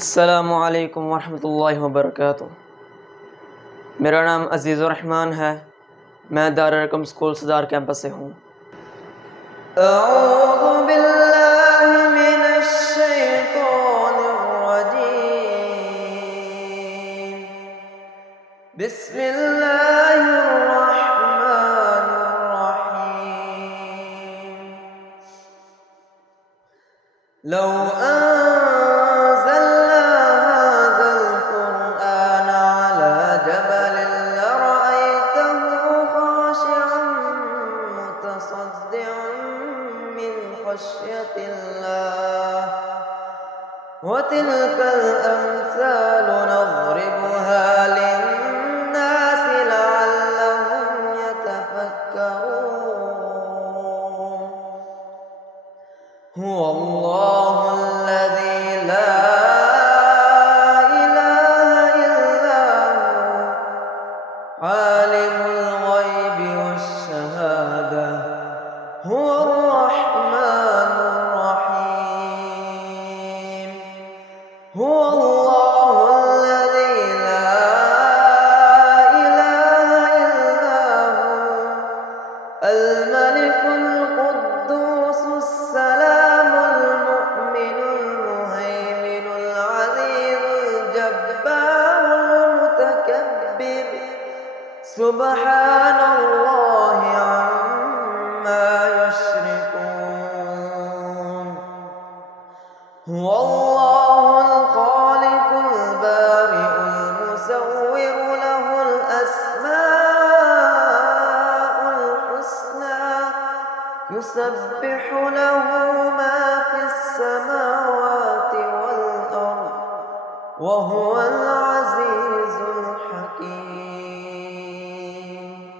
अस्सलामुअलैकुम वरहमतुल्लाहि वबरकातुह। मेरा नाम अजीज़ुर रहमान है। मैं दारुल अरकम स्कूल सदार कैंपस से हूँ। अऊज़ु बिल्लाहि मिनश शैतानिर रजीम। बिस्मिल्लाहिर रहमानिर रहीम। लौ وتلك الأمثال نضربها للناس لعلهم يتفكرون. هو الله الذي لا إله إلا هو عالم الغيب والشهادة هو الرحمن الرحيم. هو الله الذي لا إله إلا هو الملك القدوس السلام المؤمن المهيمن العزيز الجبار المتكبر سبحان الله عما يشركون. هو الله الخالق البارئ المصور له الأسماء الحسنى يسبح له ما في السماوات والأرض وهو العزيز